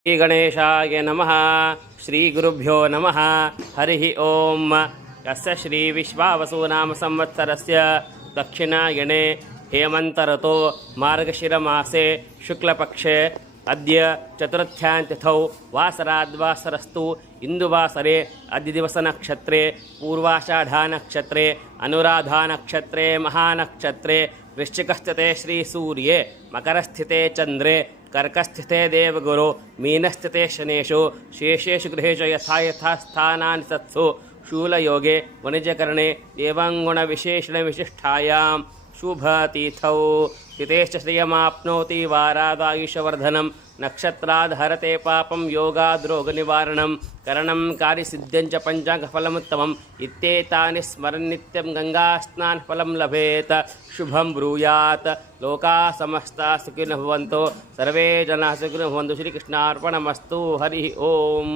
ಶ್ರೀ ಗಣೇಶಾಯ ನಮಃ. ಶ್ರೀ ಗುರುಭ್ಯೋ ನಮಃ. ಹರಿ ಓಂ. ಯಸ್ಯ ಶ್ರೀ ವಿಶ್ವಾವಸೂನಾಮ ಸಂವತ್ಸರಸ್ಯ. ದಕ್ಷಿಣಾಯಣೆ ಹೇಮಂತರತೋ ಮಾರ್ಗಶಿರಮಾಸೆ ಶುಕ್ಲಪಕ್ಷೆ. ಅದ್ಯ ಚತುರ್ಥ್ಯಾಂತಿಥೌ ವಾಸರಾದ್ವಾಸರಸ್ತು ಇಂದುವಾಸರೆ ಅದ್ಯ ದಿವಸ ನಕ್ಷತ್ರೆ ಪೂರ್ವಾಷಾಢಾ ನಕ್ಷತ್ರೆ ಅನುರಾಧಾ ನಕ್ಷತ್ರೆ ಮಹಾನಕ್ಷತ್ರೆ. ವೃಶ್ಚಿಕಸ್ಥಿತೆ ಶ್ರೀಸೂರ್ಯೆ ಮಕರಸ್ಥಿತೆ ಚಂದ್ರೆ कर्कस्थिते देवगुरु मीनस्थिते शनेषु शेषेषु गृहेषु यथा यथा स्थानानि तत्सु। शूलयोगे वणिजकरणे देवाङ्गुणविशेषणविशिष्ठायां शुभतिथौ హితేశ్చ శ్రియమాప్నోతి వారాదాయుషవర్ధనం నక్షత్రాధరతే పాపం యోగాద్రోగనివారణం కరణం కార్యసిద్ధ్యం చ పంచాంగఫలముత్తమం ఇత్యేతాని స్మరన్నిత్యం గంగాస్నాన్ ఫలం లభేత్ శుభం బ్రూయాత్ లోకా సమస్త సుఖిన భవంతో సర్వే జనా సుఖిన భవంతు శ్రీకృష్ణార్పణమస్తు హరి ఓం